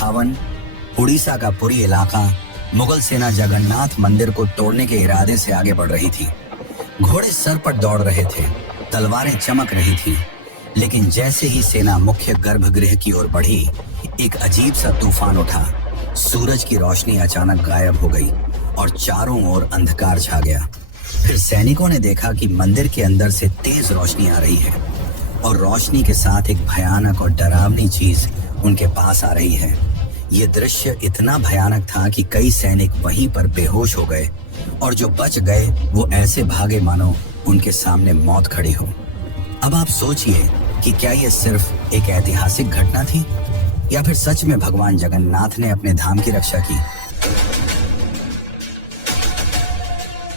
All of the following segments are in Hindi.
1958 उड़ीसा का पुरी इलाका मुगल सेना जगन्नाथ मंदिर को तोड़ने के इरादे से आगे बढ़ रही थी। घोड़े सर पर दौड़ रहे थे, तलवारें चमक रही थीं, लेकिन जैसे ही सेना मुख्य गर्भगृह की ओर बढ़ी, एक अजीब सा तूफान उठा। सूरज की रोशनी अचानक गायब हो गई और चारों ओर अंधकार छा गया। फिर सैनिकों ने देखा कि मंदिर के अंदर से तेज रोशनी आ रही है और रोशनी के साथ एक भयानक और डरावनी चीज उनके पास आ रही है। ये दृश्य इतना भयानक था कि कई सैनिक वहीं पर बेहोश हो गए और जो बच गए वो ऐसे भागे मानो उनके सामने मौत खड़ी हो। अब आप सोचिए कि क्या ये सिर्फ एक ऐतिहासिक घटना थी या फिर सच में भगवान जगन्नाथ ने अपने धाम की रक्षा की।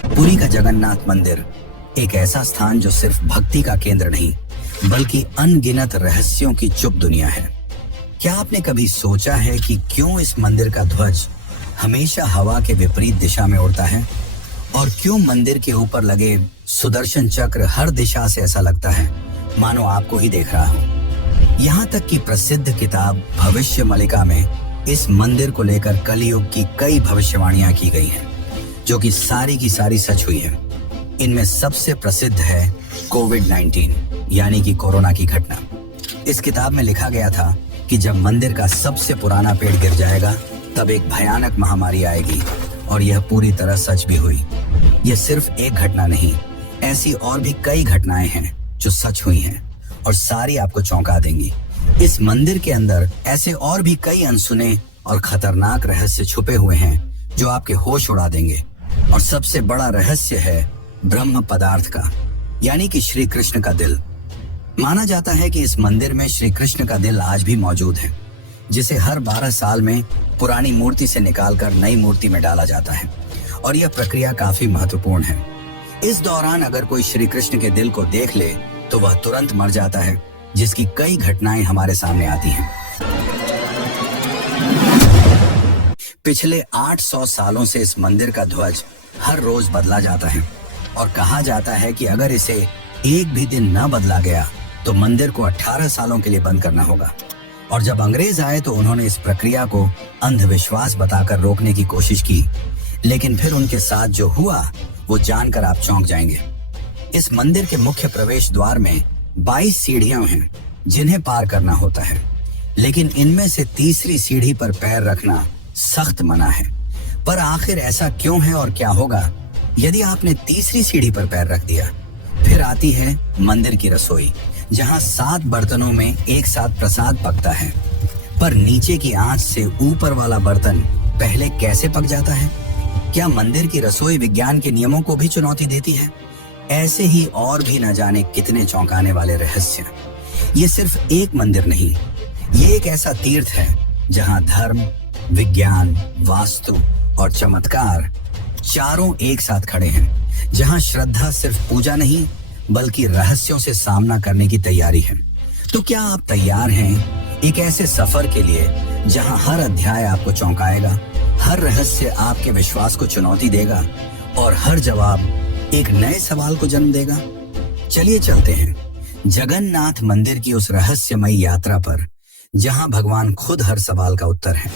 पुरी का जगन्नाथ मंदिर एक ऐसा स्थान जो सिर्फ भक्ति का केंद्र नहीं बल्कि अनगिनत रहस्यों की चुप दुनिया है। क्या आपने कभी सोचा है कि क्यों इस मंदिर का ध्वज हमेशा हवा के विपरीत दिशा में उड़ता है और क्यों मंदिर के ऊपर लगे सुदर्शन चक्र हर दिशा से ऐसा लगता है मानो आपको ही देख रहा हो। यहाँ तक कि प्रसिद्ध किताब भविष्य मलिका में इस मंदिर को लेकर कलयुग की कई भविष्यवाणियां की गई हैं, जो कि सारी की सारी सच हुई है। इनमें सबसे प्रसिद्ध है कोविड-19 यानी कि कोरोना की घटना। इस किताब में लिखा गया था कि जब मंदिर का सबसे पुराना पेड़ गिर जाएगा तब एक भयानक महामारी आएगी, और यह पूरी तरह सच भी हुई। यह सिर्फ एक घटना नहीं, ऐसी और भी कई घटनाएं हैं जो सच हुई हैं और सारी आपको चौंका देंगी। इस मंदिर के अंदर ऐसे और भी कई अनसुने और खतरनाक रहस्य छुपे हुए हैं जो आपके होश उड़ा देंगे। और सबसे बड़ा रहस्य है ब्रह्म पदार्थ का, यानी कि श्री कृष्ण का दिल। माना जाता है कि इस मंदिर में श्री कृष्ण का दिल आज भी मौजूद है, जिसे हर 12 साल में पुरानी मूर्ति से निकालकर नई मूर्ति में डाला जाता है, और यह प्रक्रिया काफी महत्वपूर्ण है। इस दौरान अगर कोई श्री कृष्ण के दिल को देख ले तो वह तुरंत मर जाता है, जिसकी कई घटनाएं हमारे सामने आती हैं। पिछले 800 सालों से इस मंदिर का ध्वज हर रोज बदला जाता है और कहा जाता है कि अगर इसे एक भी दिन न बदला गया तो मंदिर को 18 सालों के लिए बंद करना होगा। और जब अंग्रेज आए तो उन्होंने इस प्रक्रिया को अंधविश्वास बताकर रोकने की कोशिश की, लेकिन फिर उनके साथ जो हुआ वो जानकर आप चौंक जाएंगे। इस मंदिर के मुख्य प्रवेश द्वार में 22 सीढ़ियां हैं जिन्हें पार करना होता है, लेकिन इनमें से तीसरी सीढ़ी पर पैर रखना सख्त मना है। पर आखिर ऐसा क्यों है और क्या होगा यदि आपने तीसरी सीढ़ी पर पैर रख दिया? फिर आती है मंदिर की रसोई, जहां 7 बर्तनों में एक साथ प्रसाद पकता है। पर नीचे की आंच से ऊपर वाला बर्तन पहले कैसे पक जाता है? क्या मंदिर की रसोई विज्ञान के नियमों को भी चुनौती देती है? ऐसे ही और भी न जाने कितने चौंकाने वाले रहस्य। ये सिर्फ एक मंदिर नहीं, ये एक ऐसा तीर्थ है जहां धर्म, विज्ञान, वास्तु और चमत्कार चारों एक साथ खड़े हैं, जहां श्रद्धा सिर्फ पूजा नहीं बल्कि रहस्यों से सामना करने की तैयारी है। तो क्या आप तैयार हैं एक ऐसे सफर के लिए जहां हर अध्याय आपको चौंकाएगा, हर रहस्य आपके विश्वास को चुनौती देगा और हर जवाब एक नए सवाल को जन्म देगा? चलिए चलते हैं जगन्नाथ मंदिर की उस रहस्यमयी यात्रा पर, जहां भगवान खुद हर सवाल का उत्तर है।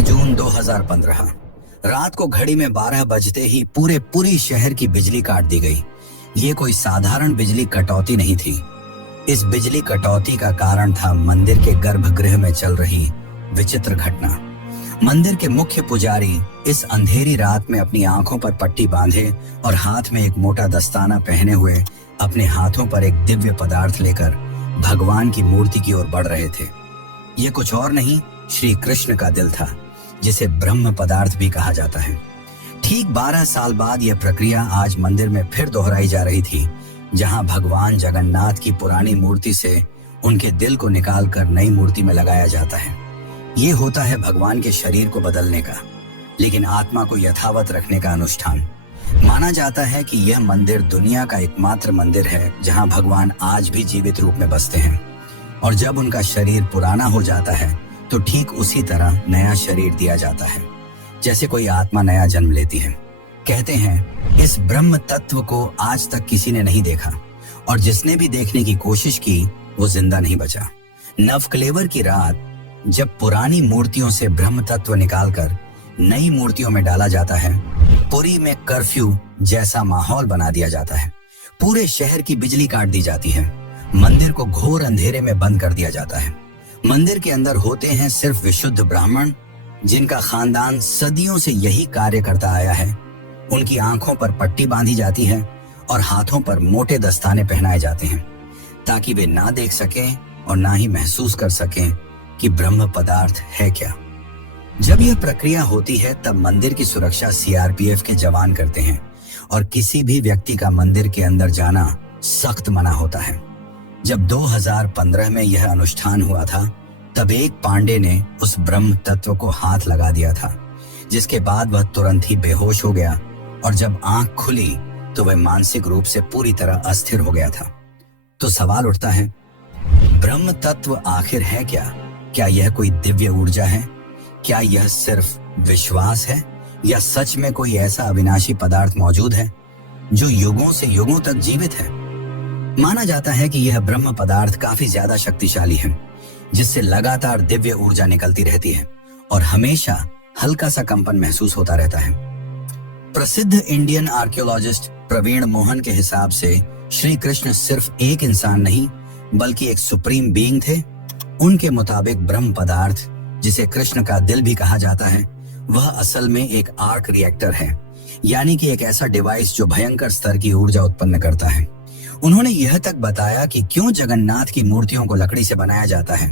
जून 2015 रात को घड़ी में 12 बजते ही पूरे पुरी शहर की बिजली काट दी गई। ये कोई साधारण बिजली कटौती नहीं थी। इस बिजली कटौती का कारण था मंदिर के गर्भगृह में चल रही विचित्र घटना। मंदिर के मुख्य पुजारी इस अंधेरी रात में अपनी आंखों पर पट्टी बांधे और हाथ में एक मोटा दस्ताना पहने हुए अपने हाथों पर एक दिव्य पदार्थ लेकर भगवान की मूर्ति की ओर बढ़ रहे थे। ये कुछ और नहीं, श्री कृष्ण का दिल था, जिसे ब्रह्म पदार्थ भी कहा जाता है। ठीक 12 साल बाद यह प्रक्रिया आज मंदिर में फिर दोहराई जा रही थी, जहां भगवान जगन्नाथ की पुरानी मूर्ति से उनके दिल को निकालकर नई मूर्ति में लगाया जाता है। ये होता है भगवान के शरीर को बदलने का, लेकिन आत्मा को यथावत रखने का अनुष्ठान। माना जाता है कि यह मंदिर दुनिया का एकमात्र मंदिर है जहां भगवान आज भी जीवित रूप में बसते हैं, और जब उनका शरीर पुराना हो जाता है तो ठीक उसी तरह नया शरीर दिया जाता है जैसे कोई आत्मा नया जन्म लेती है। कहते हैं इस ब्रह्म तत्व को आज तक किसी ने नहीं देखा, और जिसने भी देखने की कोशिश की वो जिंदा नहीं बचा। नवकलेवर की रात जब पुरानी मूर्तियों से ब्रह्म तत्व निकालकर नई मूर्तियों में डाला जाता है, पुरी में कर्फ्यू जैसा माहौल बना दिया जाता है। पूरे शहर की बिजली काट दी जाती है। मंदिर को घोर अंधेरे में बंद कर दिया जाता है। मंदिर के अंदर होते हैं सिर्फ विशुद्ध ब्राह्मण, जिनका खानदान सदियों से यही कार्य करता आया है। उनकी आंखों पर पट्टी बांधी जाती है और हाथों पर मोटे दस्ताने पहनाए जाते हैं ताकि वे ना देख सकें और ना ही महसूस कर सकें कि ब्रह्म पदार्थ है क्या। जब यह प्रक्रिया होती है तब मंदिर की सुरक्षा सीआरपीएफ के जवान करते हैं और किसी भी व्यक्ति का मंदिर के अंदर जाना सख्त मना होता है। जब 2015 में यह अनुष्ठान हुआ था तब एक पांडे ने उस ब्रह्म तत्व को हाथ लगा दिया था, जिसके बाद वह तुरंत ही बेहोश हो गया, और जब आंख खुली तो वह मानसिक रूप से पूरी तरह अस्थिर हो गया था। तो सवाल उठता है, ब्रह्म तत्व आखिर है क्या? क्या यह कोई दिव्य ऊर्जा है? क्या यह सिर्फ विश्वास है, या सच में कोई ऐसा अविनाशी पदार्थ मौजूद है जो युगों से युगों तक जीवित है? माना जाता है कि यह ब्रह्म पदार्थ काफी ज्यादा शक्तिशाली है, जिससे लगातार दिव्य ऊर्जा निकलती रहती है और हमेशा हल्का सा कंपन महसूस होता रहता है। प्रसिद्ध इंडियन आर्कियोलॉजिस्ट प्रवीण मोहन के हिसाब से श्री कृष्ण सिर्फ एक इंसान नहीं बल्कि एक सुप्रीम बीइंग थे। उनके मुताबिक ब्रह्म पदार्थ, जिसे कृष्ण का दिल भी कहा जाता है, वह असल में एक आर्क रिएक्टर है, यानी कि एक ऐसा डिवाइस जो भयंकर स्तर की ऊर्जा उत्पन्न करता है। उन्होंने यह तक बताया कि क्यों जगन्नाथ की मूर्तियों को लकड़ी से बनाया जाता है।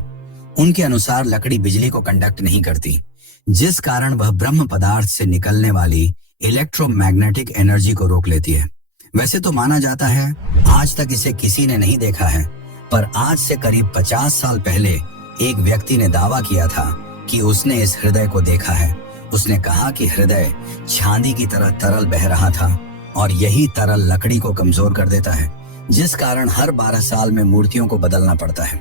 उनके अनुसार लकड़ी बिजली को कंडक्ट नहीं करती, जिस कारण वह ब्रह्म पदार्थ से निकलने वाली इलेक्ट्रोमैग्नेटिक एनर्जी को रोक लेती है। वैसे तो माना जाता है आज तक इसे किसी ने नहीं देखा है, पर आज से करीब 50 साल पहले एक व्यक्ति ने दावा किया था कि उसने इस हृदय को देखा है। उसने कहा कि हृदय चांदी की तरह तरल बह रहा था और यही तरल लकड़ी को कमजोर कर देता है, जिस कारण हर 12 साल में मूर्तियों को बदलना पड़ता है।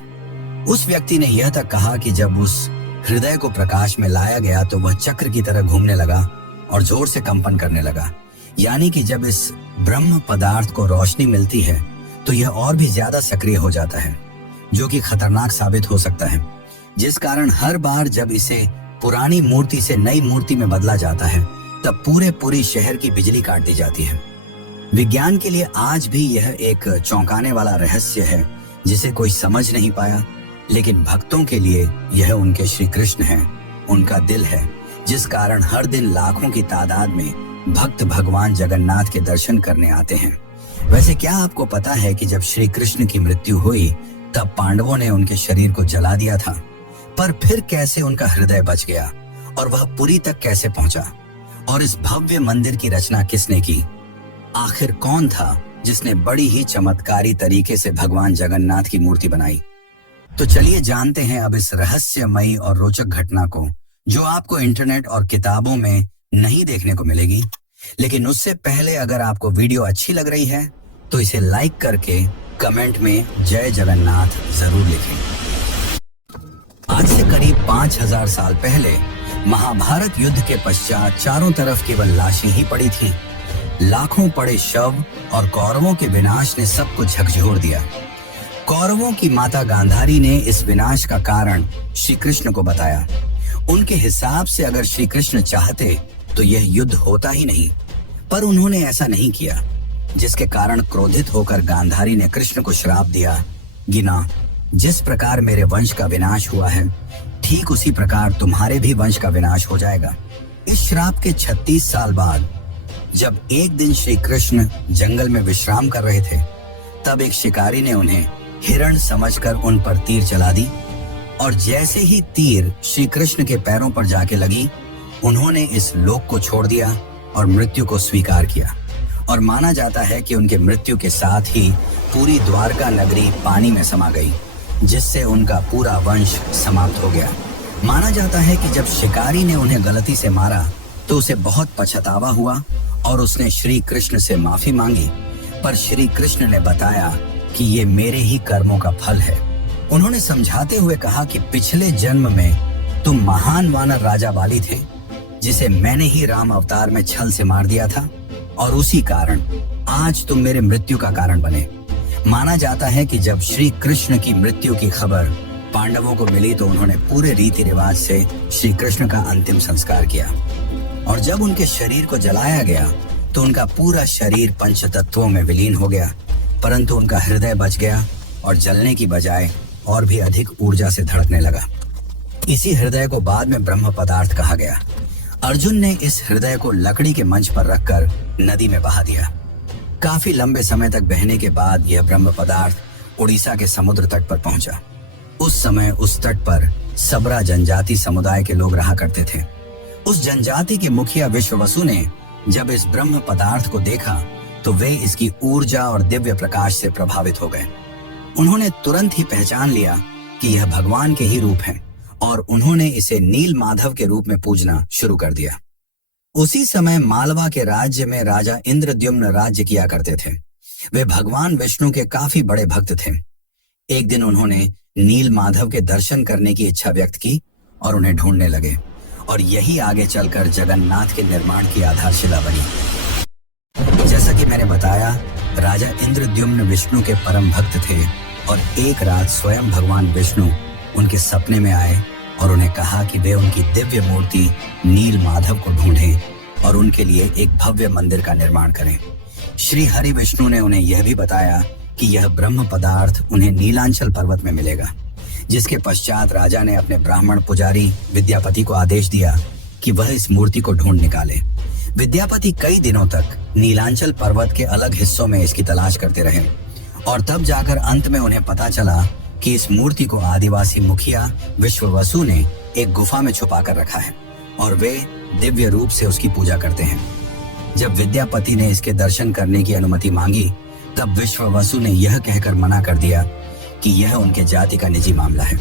उस व्यक्ति ने यह तक कहा कि जब उस हृदय को प्रकाश में लाया गया तो वह चक्र की तरह घूमने लगा और जोर से कंपन करने लगा, यानी कि जब इस ब्रह्म पदार्थ को रोशनी मिलती है तो यह और भी ज्यादा सक्रिय हो जाता है, जो कि खतरनाक साबित हो सकता है, जिस कारण हर बार जब इसे पुरानी मूर्ति से नई मूर्ति में बदला जाता है तब पूरी शहर की बिजली काट दी जाती है। विज्ञान के लिए आज भी यह एक चौंकाने वाला रहस्य है जिसे कोई समझ नहीं पाया, लेकिन भक्तों के लिए यह उनके श्री कृष्ण है, उनका दिल है, जिस कारण हर दिन लाखों की तादाद में भक्त भगवान जगन्नाथ के दर्शन करने आते हैं। वैसे क्या आपको पता है कि जब श्री कृष्ण की मृत्यु हुई तब पांडवों ने उनके शरीर को जला दिया था, पर फिर कैसे उनका हृदय बच गया और वह पुरी तक कैसे पहुंचा? और इस भव्य मंदिर की रचना किसने की? आखिर कौन था जिसने बड़ी ही चमत्कारी तरीके से भगवान जगन्नाथ की मूर्ति बनाई? तो चलिए जानते हैं अब इस रहस्यमयी और रोचक घटना को, जो आपको इंटरनेट और किताबों में नहीं देखने को मिलेगी। लेकिन उससे पहले अगर आपको वीडियो अच्छी लग रही है तो इसे लाइक करके कमेंट में जय जगन्नाथ जरूर लिखें। आज से करीब 5000 साल पहले महाभारत युद्ध के पश्चात चारों तरफ केवल लाशें ही पड़ी थीं। लाखों पड़े शव और कौरवों के विनाश ने सब कुछ झकझोर दिया। कौरवों की माता गांधारी ने इस विनाश का कारण श्री कृष्ण को बताया। उनके हिसाब से अगर श्री कृष्ण चाहते तो यह युद्ध होता ही नहीं, पर उन्होंने ऐसा नहीं किया, जिसके कारण क्रोधित होकर गांधारी ने कृष्ण को श्राप दिया, गिना, जिस प्रकार मेरे वंश का विनाश हुआ है ठीक उसी प्रकार तुम्हारे भी वंश का विनाश हो जाएगा। इस श्राप के 36 साल बाद जब एक दिन श्री कृष्ण जंगल में विश्राम कर रहे थे, तब एक शिकारी ने उन्हें हिरण समझकर उन पर तीर चला दी, और जैसे ही तीर श्री कृष्ण के पैरों पर जाके लगी, उन्होंने इस लोक को छोड़ दिया और मृत्यु को स्वीकार किया। और माना जाता है कि उनके मृत्यु के साथ ही पूरी द्वारका नगरी पानी में समा गई, जिससे उनका पूरा वंश समाप्त हो गया। माना जाता है कि जब शिकारी ने उन्हें गलती से मारा तो उसे बहुत पछतावा हुआ और उसने श्री कृष्ण से माफी मांगी, पर श्री कृष्ण ने बताया कि ये मेरे ही कर्मों का फल है। उन्होंने समझाते हुए कहा कि पिछले जन्म में तुम महान वानर राजा बाली थे, जिसे मैंने ही राम अवतार में छल से मार दिया था, और उसी कारण आज तुम मेरे मृत्यु का कारण बने। माना जाता है कि जब श्री कृष्ण की मृत्यु की खबर पांडवों को मिली तो उन्होंने पूरे रीति रिवाज से श्री कृष्ण का अंतिम संस्कार किया, और जब उनके शरीर को जलाया गया तो उनका पूरा शरीर पंचतत्वों में विलीन हो गया, परंतु उनका हृदय बच गया और जलने की बजाय और भी अधिक ऊर्जा से धड़कने लगा। इसी हृदय को बाद में ब्रह्म पदार्थ कहा गया। अर्जुन ने इस हृदय को लकड़ी के मंच पर रखकर नदी में बहा दिया। काफी लंबे समय तक बहने के बाद यह ब्रह्म पदार्थ उड़ीसा के समुद्र तट पर पहुंचा। उस समय उस तट पर सबरा जनजाति समुदाय के लोग रहा करते थे। उस जनजाति के मुखिया विश्ववसु ने जब इस ब्रह्म पदार्थ को देखा तो वे इसकी ऊर्जा और दिव्य प्रकाश से प्रभावित हो गए। उन्होंने तुरंत ही पहचान लिया कि यह भगवान के ही रूप हैं, और उन्होंने इसे नील माधव के रूप में पूजना शुरू कर दिया। उसी समय मालवा के राज्य में राजा इंद्रद्युम्न राज्य किया करते थे। वे भगवान विष्णु के काफी बड़े भक्त थे। एक दिन उन्होंने नील माधव के दर्शन करने की इच्छा व्यक्त की और उन्हें ढूंढने लगे, और यही आगे चलकर जगन्नाथ के निर्माण की आधारशिला बनी। जैसा कि मैंने बताया, राजा इंद्रद्युम्न विष्णु के परम भक्त थे, और एक रात स्वयं भगवान विष्णु उनके सपने में आए और उन्हें कहा कि वे उनकी दिव्य मूर्ति नील माधव को ढूंढें और उनके लिए एक भव्य मंदिर का निर्माण करें। श्री हरि विष्णु ने उन्हें यह भी बताया कि यह ब्रह्म पदार्थ उन्हें नीलांचल पर्वत में मिलेगा, जिसके पश्चात राजा ने अपने ब्राह्मण पुजारी विद्यापति को आदेश दिया कि वह इस मूर्ति को ढूंढ निकाले। विद्यापति कई दिनों तक नीलांचल पर्वत के अलग हिस्सों में इसकी तलाश करते रहे, और तब जाकर अंत में उन्हें पता चला कि इस मूर्ति को आदिवासी मुखिया विश्ववसु ने एक गुफा में छुपा कर रखा है, और वे दिव्य रूप से उसकी पूजा करते हैं। जब विद्यापति ने इसके दर्शन करने की अनुमति मांगी, तब विश्ववसु ने यह कहकर मना कर दिया कि यह उनके जाति का निजी मामला है।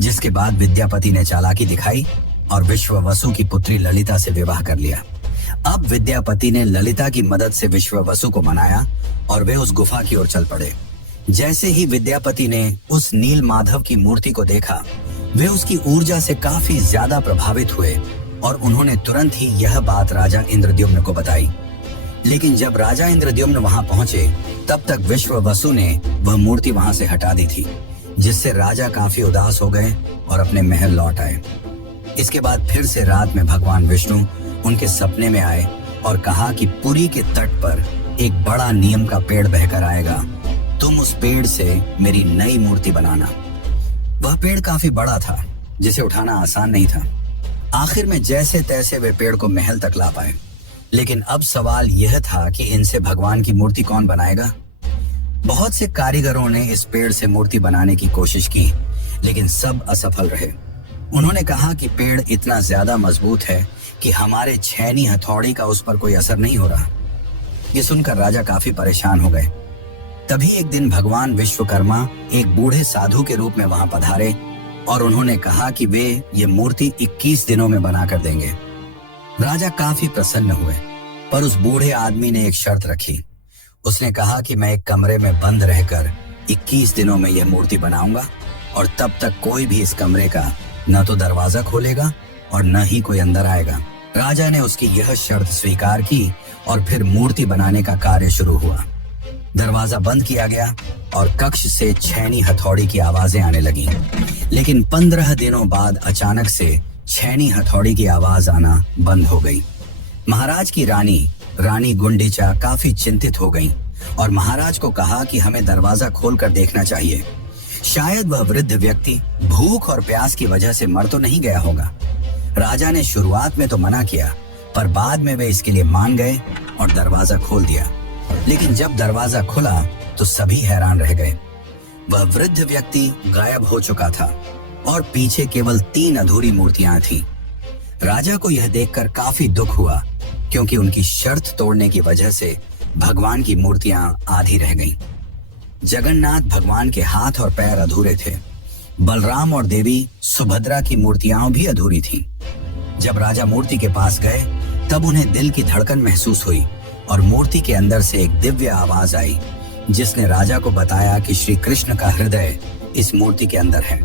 जिसके बाद विद्यापति ने चालाकी दिखाई और विश्ववसु की पुत्री ललिता से विवाह कर लिया। अब विद्यापति ने ललिता की मदद से विश्ववसु को मनाया और वे उस गुफा की ओर चल पड़े। जैसे ही विद्यापति ने उस नील माधव की मूर्ति को देखा, वे उसकी ऊर्जा से काफी ज्यादा प्रभावित हुए और उन्होंने तुरंत ही यह बात राजा इंद्रद्युम्न को बताई। लेकिन जब राजा इंद्रद्युम्न वहां पहुंचे, तब तक विश्ववसु ने वह मूर्ति वहां से हटा दी थी, जिससे राजा काफी उदास हो गए और अपने महल लौट आए। इसके बाद फिर से रात में भगवान विष्णु उनके सपने में आए और कहा कि पुरी के तट पर एक बड़ा नीम का पेड़ बहकर आएगा, तुम उस पेड़ से मेरी नई मूर्ति बनाना। वह पेड़ काफी बड़ा था, जिसे उठाना आसान नहीं था। आखिर में जैसे तैसे वे पेड़ को महल तक ला पाए, लेकिन अब सवाल यह था कि इनसे भगवान की मूर्ति कौन बनाएगा। बहुत से कारीगरों ने इस पेड़ से मूर्ति बनाने की कोशिश की, लेकिन सब असफल रहे। उन्होंने कहा कि पेड़ इतना ज्यादा मजबूत है कि हमारे छेनी हथौड़ी का उस पर कोई असर नहीं हो रहा। ये सुनकर राजा काफी परेशान हो गए। तभी एक दिन भगवान विश्वकर्मा एक बूढ़े साधु के रूप में वहां पधारे और उन्होंने कहा कि वे ये मूर्ति 21 दिनों में बनाकर देंगे। राजा काफी प्रसन्न हुए, पर उस बूढ़े आदमी ने एक शर्त रखी। उसने कहा कि मैं एक कमरे में बंद रहकर 21 दिनों में यह मूर्ति बनाऊंगा, और तब तक कोई भी इस कमरे का न तो दरवाजा खोलेगा और न ही कोई अंदर आएगा। राजा ने उसकी यह शर्त स्वीकार की और फिर मूर्ति बनाने का कार्य शुरू हुआ। दरवाजा बंद किया गया और कक्ष से छेनी हथौड़ी की आवाजें आने लगी, लेकिन 15 दिनों बाद अचानक से छेनी हथौड़ी की आवाज आना बंद हो गई। महाराज की रानी गुंडीचा काफी चिंतित हो गई और महाराज को कहा कि हमें दरवाजा खोलकर देखना चाहिए। शायद वह वृद्ध व्यक्ति भूख और प्यास की वजह से मर तो नहीं गया होगा। राजा ने शुरुआत में तो मना किया, पर बाद में वे इसके लिए मान गए और दरवाजा खोल दिया। लेकिन जब दरवाजा खुला तो सभी हैरान रह गए। वह वृद्ध व्यक्ति गायब हो चुका था और पीछे केवल 3 अधूरी मूर्तियां थीं। राजा को यह देखकर काफी दुख हुआ, क्योंकि उनकी शर्त तोड़ने की वजह से भगवान की मूर्तियां आधी रह गईं। जगन्नाथ भगवान के हाथ और पैर अधूरे थे। बलराम और देवी सुभद्रा की मूर्तियां भी अधूरी थीं। जब राजा मूर्ति के पास गए तब उन्हें दिल की धड़कन महसूस हुई और मूर्ति के अंदर से एक दिव्य आवाज आई, जिसने राजा को बताया कि श्री कृष्ण का हृदय इस मूर्ति के अंदर है।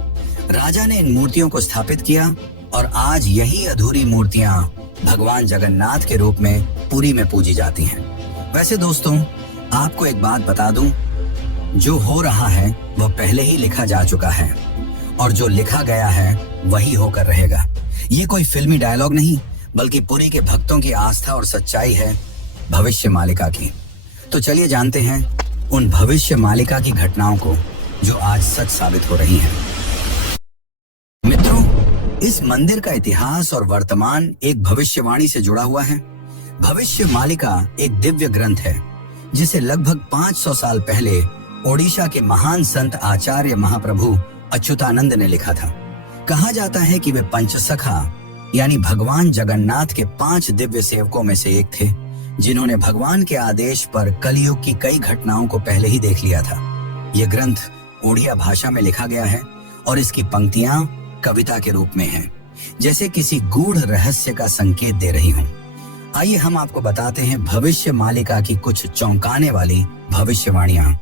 राजा ने इन मूर्तियों को स्थापित किया और आज यही अधूरी मूर्तियां भगवान जगन्नाथ के रूप में पुरी में पूजी जाती हैं। वैसे दोस्तों, आपको एक बात बता दूं, जो हो रहा है वह पहले ही लिखा जा चुका है और जो लिखा गया है वही होकर रहेगा। ये कोई फिल्मी डायलॉग नहीं, बल्कि पुरी के भक्तों की आस्था और सच्चाई है भविष्य मालिका की। तो चलिए जानते हैं उन भविष्य मालिका की घटनाओं को जो आज सच साबित हो रही हैं। मित्रों, इस मंदिर का इतिहास और वर्तमान एक भविष्यवाणी से जुड़ा हुआ है। भविष्य मालिका एक दिव्य ग्रंथ है जिसे लगभग 500 साल पहले ओडिशा के महान संत आचार्य महाप्रभु अच्युतानंद ने लिखा था। कहा जाता है कि वे पंचसखा यानी भगवान जगन्नाथ के 5 दिव्य सेवकों में से एक थे, जिन्होंने भगवान के आदेश पर कलयुग की कई घटनाओं को पहले ही देख लिया था। यह ग्रंथ ओडिया भाषा में लिखा गया है और इसकी पंक्तियां कविता के रूप में हैं, जैसे किसी गूढ़ रहस्य का संकेत दे रही हूं। आइए हम आपको बताते हैं भविष्य मालिका की कुछ चौंकाने वाली भविष्यवाणियां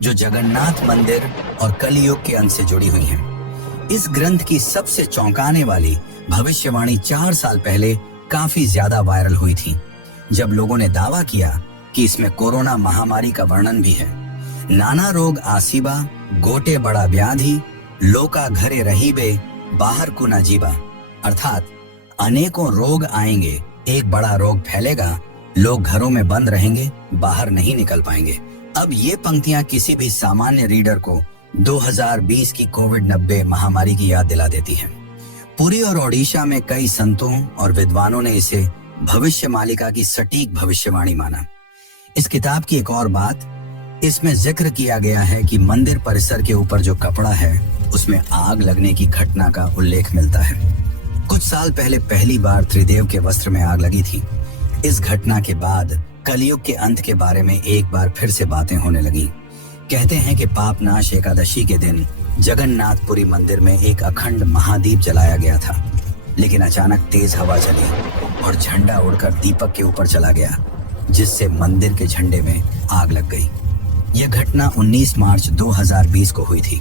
जो जगन्नाथ मंदिर और कलयुग के अंत से जुड़ी हुई हैं। इस ग्रंथ की सबसे चौंकाने वाली भविष्यवाणी 4 साल पहले काफी ज्यादा वायरल हुई थी, जब लोगों ने दावा किया कि इसमें कोरोना महामारी का वर्णन भी है। नाना रोग आसीबा, गोटे बड़ा व्याधि, लोका घरे रहीबे, बाहर को न जीवा, अर्थात अनेकों रोग आएंगे, एक बड़ा रोग फैलेगा, लोग घरों में बंद रहेंगे, बाहर नहीं निकल पाएंगे। अब ये पंक्तियां किसी भी सामान्य रीडर को 2020 की कोविड-19 महामारी की याद दिला देती हैं। पुरी और ओडिशा में कई संतों और विद्वानों ने इसे भविष्य मालिका की सटीक भविष्यवाणी माना। इस किताब की एक और बात, इसमें जिक्र किया गया है कि मंदिर परिसर के ऊपर जो कपड़ा है उसमें आग लगने की घटना का उल्लेख मिलता है। कुछ साल पहले पहली बार त्रिदेव के वस्त्र में आग लगी थी। इस घटना के बाद कलयुग के अंत के बारे में एक बार फिर से बातें होने लगी। कहते हैं कि पापनाश एकादशी के दिन जगन्नाथपुरी मंदिर में एक अखंड महादीप जलाया गया था, लेकिन अचानक तेज हवा चली और झंडा उड़कर दीपक के ऊपर चला गया, जिससे मंदिर के झंडे में आग लग गई। यह घटना 19 मार्च 2020 को हुई थी।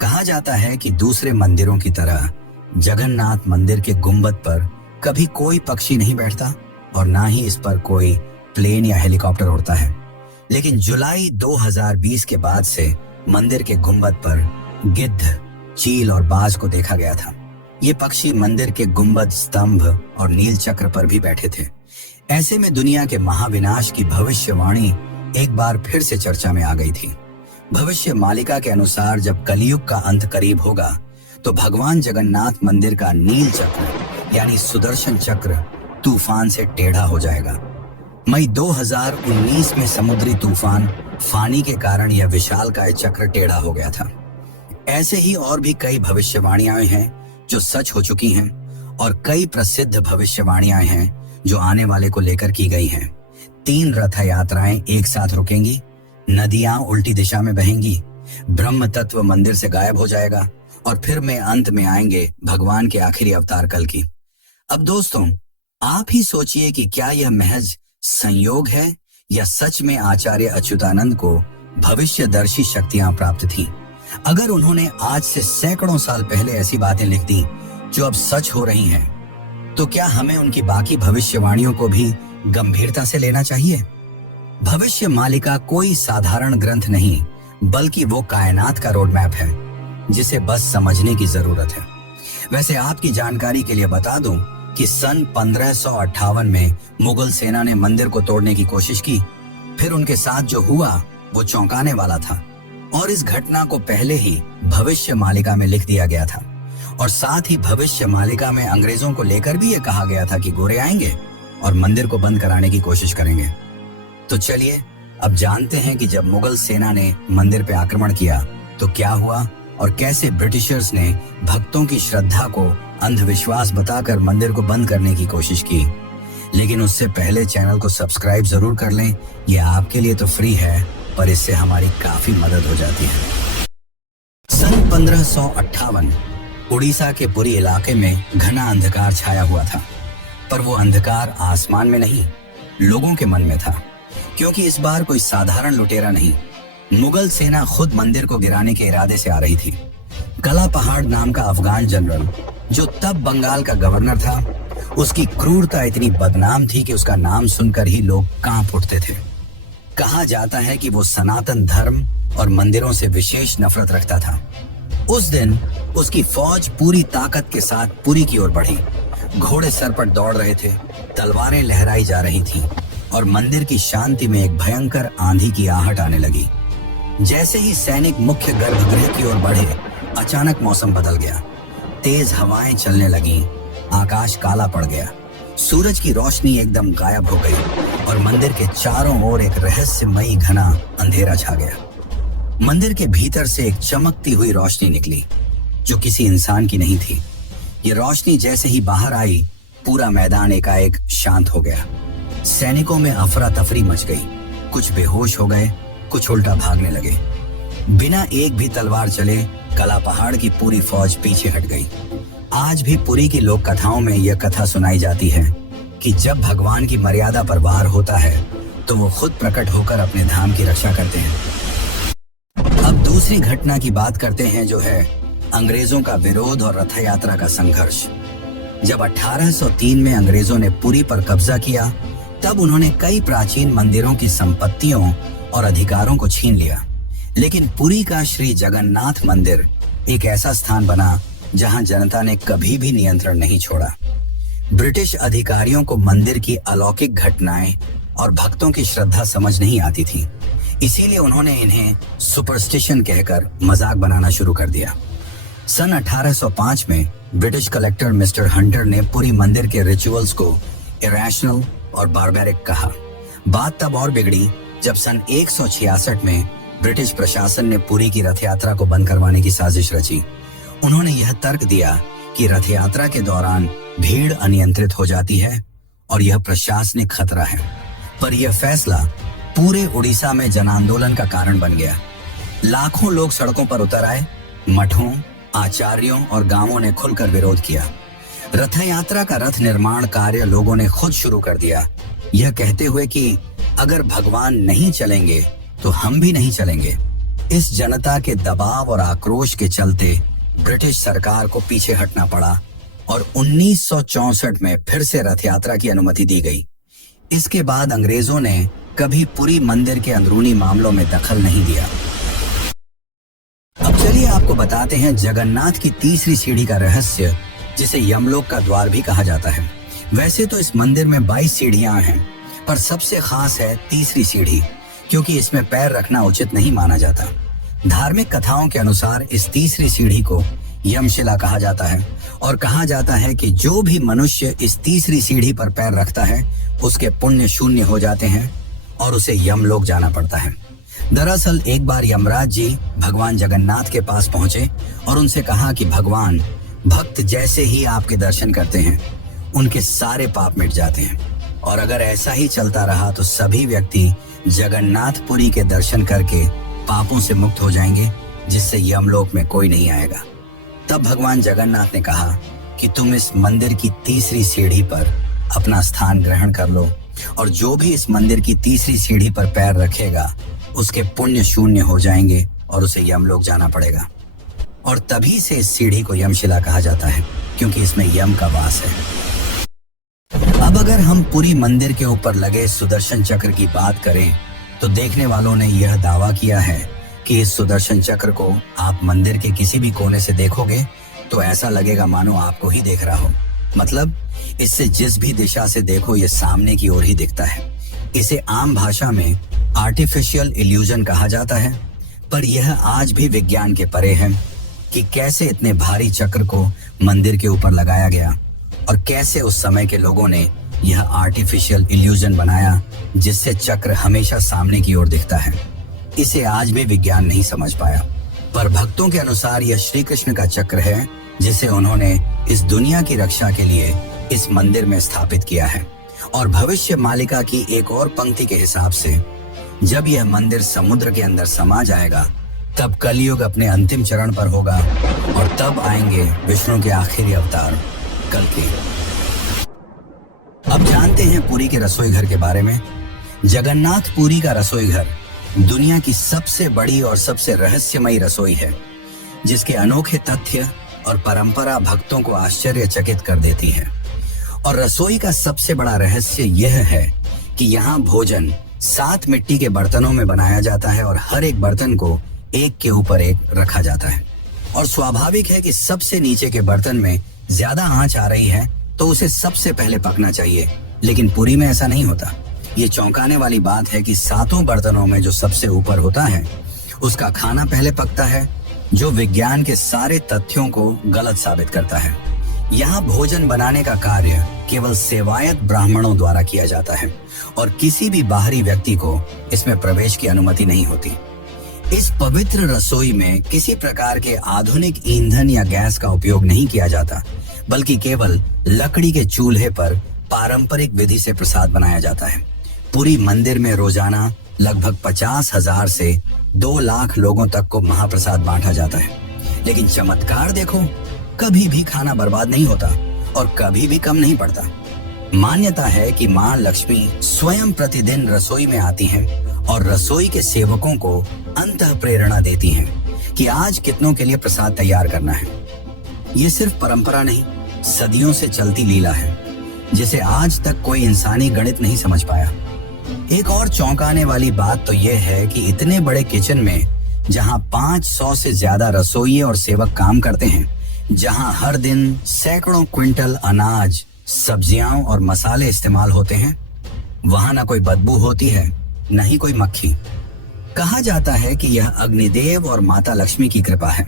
कहा जाता है कि दूसरे मंदिरों की तरह जगन्नाथ मंदिर के गुंबद पर कभी कोई पक्षी नहीं बैठता और ना ही इस पर कोई प्लेन या हेलीकॉप्टर उड़ता है, लेकिन जुलाई 2020 के बाद से मंदिर के गुंबद पर गिद्ध, चील और बाज को देखा गया था। ये पक्षी मंदिर के गुंबद, स्तंभ और नील चक्र पर भी बैठे थे। ऐसे में दुनिया के महाविनाश की भविष्यवाणी एक बार फिर से चर्चा में आ गई थी। भविष्य मालिका के अनुसार जब कलयुग का अंत करीब होगा तो भगवान जगन्नाथ मंदिर का नील चक्र यानी सुदर्शन चक्र तूफान से टेढ़ा हो जाएगा। मई 2019 में समुद्री तूफान फानी के कारण यह विशालकाय चक्र टेढ़ा हो गया था। ऐसे ही और भी कई भविष्यवाणियां हैं जो सच हो चुकी हैं और कई प्रसिद्ध भविष्यवाणियां हैं जो आने वाले को लेकर की गई हैं। 3 रथ यात्राएं एक साथ रुकेंगी, नदियां उल्टी दिशा में बहेंगी, ब्रह्म तत्व मंदिर से गायब हो जाएगा और फिर में अंत में आएंगे भगवान के आखिरी अवतार कल की। अब दोस्तों, आप ही सोचिए कि क्या यह महज संयोग है या सच में आचार्य अच्युतानंद को भविष्यदर्शी शक्तियां प्राप्त थी। अगर उन्होंने आज से सैकड़ों साल पहले ऐसी बातें लिख दी जो अब सच हो रही हैं, तो क्या हमें उनकी बाकी भविष्यवाणियों को भी गंभीरता से लेना चाहिए? भविष्य मालिका कोई साधारण ग्रंथ नहीं, बल्कि वो कायनात का रोड मैप है जिसे बस समझने की जरूरत है। वैसे आपकी जानकारी के लिए बता दूं कि सन 1558 में मुगल सेना ने मंदिर को तोड़ने की कोशिश की। फिर उनके साथ जो हुआ वो चौंकाने वाला था और इस घटना को पहले ही भविष्य मालिका में लिख दिया गया था। और साथ ही भविष्य मालिका में अंग्रेजों को लेकर भी ये कहा गया था कि गोरे आएंगे और मंदिर को बंद कराने की कोशिश करेंगे। तो चलिए अब जानते हैं कि जब मुगल सेना ने मंदिर पे आक्रमण किया तो क्या हुआ और कैसे ब्रिटिशर्स ने भक्तों की श्रद्धा को अंधविश्वास बताकर मंदिर को बंद करने की कोशिश की। लेकिन उससे पहले चैनल को सब्सक्राइब जरूर कर लें। ये आपके लिए तो फ्री है, पर इससे हमारी काफी मदद हो जाती है। सन 1558 उड़ीसा के पुरी इलाके में घना अंधकार छाया हुआ था। पर वो अंधकार आसमान में नहीं, लोगों के मन में था, क्योंकि इस बार कोई साधारण लुटेरा नहीं, मुगल सेना खुद मंदिर को गिराने के इरादे से आ रही थी। कला पहाड़ नाम का अफगान जनरल, जो तब बंगाल का गवर्नर था, उसकी क्रूरता इतनी बदनाम थी कि उसका नाम सुनकर ही लोग कांप उठते थे। कहा जाता है कि वो सनातन धर्म और मंदिरों से विशेष नफरत रखता था। उस दिन उसकी फौज पूरी ताकत के साथ पुरी की ओर बढ़ी। घोड़े सर पर दौड़ रहे थे, तलवारें लहराई जा रही थी और मंदिर की शांति में एक भयंकर आंधी की आहट आने लगी। जैसे ही सैनिक मुख्य गर्भगृह की ओर बढ़े, अचानक मौसम बदल गया। तेज हवाएं चलने लगीं, आकाश काला पड़ गया, सूरज की रोशनी एकदम गायब हो गई और मंदिर के चारों ओर एक रहस्यमयी घना अंधेरा छा गया। मंदिर के भीतर से एक चमकती हुई रोशनी निकली, जो किसी इंसान की नहीं थी। ये रोशनी जैसे ही बाहर आई, पूरा मैदान एकाएक शांत हो गया। सैनिकों में अफरा तफरी मच गई, कुछ बेहोश हो गए, कुछ उल्टा भागने लगे। बिना एक भी तलवार चले कला पहाड़ की पूरी फौज पीछे हट गई। आज भी पुरी की लोक कथाओं में यह कथा सुनाई जाती है कि जब भगवान की मर्यादा पर वार होता है तो वो खुद प्रकट होकर अपने धाम की रक्षा करते हैं। अब दूसरी घटना की बात करते हैं, जो है अंग्रेजों का विरोध और रथ यात्रा का संघर्ष। जब 1803 में अंग्रेजों ने पुरी पर कब्जा किया, तब उन्होंने कई प्राचीन मंदिरों की संपत्तियों और अधिकारों को छीन लिया। लेकिन पुरी का श्री जगन्नाथ मंदिर एक ऐसा स्थान बना जहां जनता ने कभी भी नियंत्रण नहीं छोड़ा। ब्रिटिश अधिकारियों को मंदिर की अलौकिक घटनाएं और भक्तों की श्रद्धा समझ नहीं आती थी, इसीलिए उन्होंने इन्हें सुपरस्टिशन कहकर मजाक बनाना शुरू कर दिया। सन 1805 में ब्रिटिश कलेक्टर मिस्टर हंटर ने पुरी मंदिर के रिचुअल्स को इरेशनल और बारबेरिक कहा। बात तब और बिगड़ी जब सन 166 में ब्रिटिश प्रशासन ने पुरी की रथ यात्रा को बंद करवाने की साजिश रची। उन्होंने यह तर्क दिया कि रथ यात्रा के दौरान भीड़ अनियंत्रित हो जाती है और यह प्रशासनिक खतरा है। पर यह फैसला पूरे उड़ीसा में जन आंदोलन का कारण बन गया। लाखों लोग सड़कों पर उतर आए, मठों, आचार्यों और गांवों ने खुलकर विरोध किया। रथ यात्रा का रथ निर्माण कार्य लोगों ने खुद शुरू कर दिया, यह कहते हुए कि अगर भगवान नहीं चलेंगे तो हम भी नहीं चलेंगे। इस जनता के दबाव और आक्रोश के चलते ब्रिटिश सरकार को पीछे हटना पड़ा और 1964 में फिर से रथ यात्रा की अनुमति दी गई। इसके बाद अंग्रेजों ने कभी पुरी मंदिर के अंदरूनी मामलों में दखल नहीं दिया। अब चलिए आपको बताते हैं जगन्नाथ की तीसरी सीढ़ी का रहस्य, जिसे यमलोक का द्वार भी कहा जाता है। वैसे तो इस मंदिर में 22 सीढ़ियां हैं, पर सबसे खास है तीसरी सीढ़ी, क्योंकि इसमें पैर रखना उचित नहीं माना जाता। धार्मिक कथाओं के अनुसार इस तीसरी सीढ़ी को यमशिला कहा जाता है और कहा जाता है कि जो भी मनुष्य इस तीसरी सीढ़ी पर पैर रखता है उसके पुण्य शून्य हो जाते हैं और उसे यमलोक जाना पड़ता है। दरअसल एक बार यमराज जी भगवान जगन्नाथ के पास पहुंचे और उनसे कहा कि भगवान, भक्त जैसे ही आपके दर्शन करते हैं उनके सारे पाप मिट जाते हैं, और अगर ऐसा ही चलता रहा तो सभी व्यक्ति जगन्नाथपुरी के दर्शन करके पापों से मुक्त हो जाएंगे, जिससे यमलोक में कोई नहीं आएगा। तब भगवान जगन्नाथ ने कहा कि तुम इस मंदिर की तीसरी सीढ़ी पर अपना स्थान ग्रहण कर लो, और जो भी इस मंदिर की तीसरी सीढ़ी पर पैर रखेगा उसके पुण्य शून्य हो जाएंगे और उसे यमलोक जाना पड़ेगा। और तभी से इस सीढ़ी को यमशिला कहा जाता है, क्योंकि इसमें यम का वास है। अब अगर हम पुरी मंदिर के ऊपर लगे सुदर्शन चक्र की बात करें तो देखने वालों ने यह दावा किया है कि इस सुदर्शन चक्र को आप मंदिर के किसी भी कोने से देखोगे तो ऐसा लगेगा मानो आपको ही देख रहा हो। मतलब इससे जिस भी दिशा से देखो ये सामने की ओर ही दिखता है। इसे आम भाषा में आर्टिफिशियल इल्यूजन कहा जाता है, पर यह आज भी विज्ञान के परे है कि कैसे इतने भारी चक्र को मंदिर के ऊपर लगाया गया और कैसे उस समय के लोगों ने यह आर्टिफिशियल इल्यूजन बनाया जिससे चक्र हमेशा सामने की ओर दिखता है। इसे आज भी विज्ञान नहीं समझ पाया, पर भक्तों के अनुसार यह श्री कृष्ण का चक्र है जिसे उन्होंने इस दुनिया की रक्षा के लिए इस मंदिर में स्थापित किया है। और भविष्य मालिका की एक और पंक्ति के हिसाब से जब यह मंदिर समुद्र के अंदर समा जाएगा तब कलयुग अपने अंतिम चरण पर होगा और तब आएंगे विष्णु के आखिरी अवतार कल्कि। जानते हैं पुरी के रसोई घर के बारे में। जगन्नाथ पुरी का रसोई घर दुनिया की सबसे बड़ी और सबसे रहस्यमयी रसोई है, जिसके अनोखे तथ्य और परंपरा भक्तों को आश्चर्यचकित कर देती है। और रसोई का सबसे बड़ा रहस्य यह है कि यहाँ भोजन 7 मिट्टी के बर्तनों में बनाया जाता है और हर एक बर्तन को एक के ऊपर एक रखा जाता है। और स्वाभाविक है कि सबसे नीचे के बर्तन में ज्यादा आंच आ रही है तो उसे सबसे पहले पकना चाहिए, लेकिन पुरी में ऐसा नहीं होता। ये चौंकाने वाली बात है कि 7 बर्तनों में जो सबसे ऊपर होता है उसका खाना पहले पकता है, जो विज्ञान के सारे तथ्यों को गलत साबित करता है। यहाँ भोजन बनाने का कार्य केवल सेवायत ब्राह्मणों द्वारा किया जाता है और किसी भी बाहरी व्यक्ति को इसमें प्रवेश की अनुमति नहीं होती। इस पवित्र रसोई में किसी प्रकार के आधुनिक ईंधन या गैस का उपयोग नहीं किया जाता, बल्कि केवल लकड़ी के चूल्हे पर पारंपरिक विधि से प्रसाद बनाया जाता है। पुरी मंदिर में रोजाना लगभग 50,000 से 2 लाख लोगों तक को महाप्रसाद बांटा जाता है। लेकिन चमत्कार देखो, कभी भी खाना बर्बाद नहीं होता और कभी भी कम नहीं पड़ता। मान्यता है कि मां लक्ष्मी स्वयं प्रतिदिन रसोई में आती हैं और रसोई के सेवकों को अंतः प्रेरणा देती हैं कि आज कितनों के लिए प्रसाद तैयार करना है। ये सिर्फ परंपरा नहीं, सदियों से चलती लीला है, जिसे आज तक कोई इंसानी गणित नहीं समझ पाया। एक और चौंकाने वाली बात तो यह है कि इतने बड़े किचन में, जहां 500 से ज्यादा रसोइये और सेवक काम करते हैं, जहां हर दिन सैकड़ों क्विंटल अनाज, सब्जियां और मसाले इस्तेमाल होते हैं, वहां ना कोई बदबू होती है, न ही कोई मक्खी। कहा जाता है कि यह अग्निदेव और माता लक्ष्मी की कृपा है,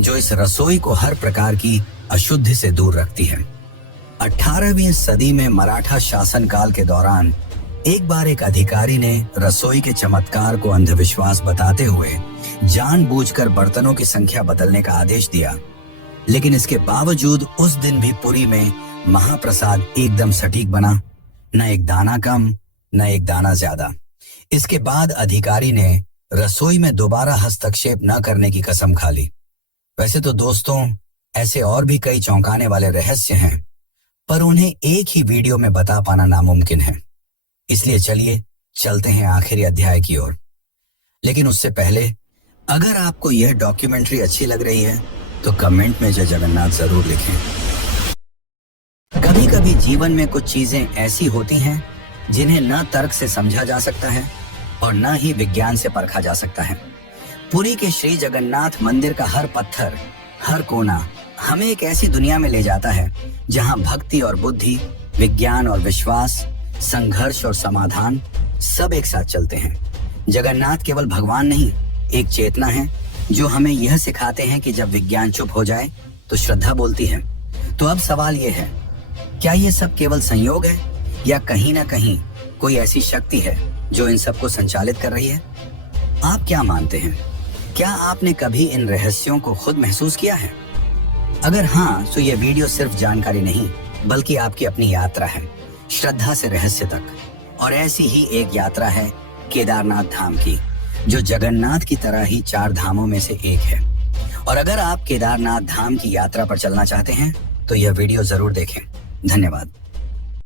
जो इस रसोई को हर प्रकार की अशुद्धि से दूर रखती है। 18वीं सदी में मराठा शासनकाल के दौरान एक बार एक अधिकारी ने रसोई के चमत्कार को अंधविश्वास बताते हुए जानबूझकर बर्तनों की संख्या बदलने का आदेश दिया। लेकिन इसके बावजूद उस दिन भी पुरी में महाप्रसाद एकदम सटीक बना, न एक दाना कम, न एक दाना ज्यादा। इसके बाद अधिकारी ने रसोई में दोबारा हस्तक्षेप न करने की कसम खा ली। वैसे तो दोस्तों, ऐसे और भी कई चौंकाने वाले रहस्य हैं, पर उन्हें एक ही वीडियो में बता पाना नामुमकिन है। इसलिए चलिए चलते हैं आखिरी अध्याय की ओर। लेकिन उससे पहले, अगर आपको यह डॉक्यूमेंट्री अच्छी लग रही है तो कमेंट में जय जगन्नाथ जरूर लिखें। कभी कभी जीवन में कुछ चीजें ऐसी होती हैं जिन्हें न तर्क से समझा जा सकता है और न ही विज्ञान से परखा जा सकता है। पुरी के श्री जगन्नाथ मंदिर का हर पत्थर, हर कोना हमें एक ऐसी दुनिया में ले जाता है जहां भक्ति और बुद्धि, विज्ञान और विश्वास, संघर्ष और समाधान सब एक साथ चलते हैं। जगन्नाथ केवल भगवान नहीं, एक चेतना है जो हमें यह सिखाते हैं कि जब विज्ञान चुप हो जाए तो श्रद्धा बोलती है। तो अब सवाल यह है, क्या ये सब केवल संयोग है या कहीं ना कहीं कोई ऐसी शक्ति है जो इन सबको संचालित कर रही है? आप क्या मानते हैं? क्या आपने कभी इन रहस्यों को खुद महसूस किया है? अगर हाँ, तो ये वीडियो सिर्फ जानकारी नहीं, बल्कि आपकी अपनी यात्रा है, श्रद्धा से रहस्य तक। और ऐसी ही एक यात्रा है केदारनाथ धाम की, जो जगन्नाथ की तरह ही 4 धामों में से एक है। और अगर आप केदारनाथ धाम की यात्रा पर चलना चाहते हैं तो यह वीडियो जरूर देखें। धन्यवाद।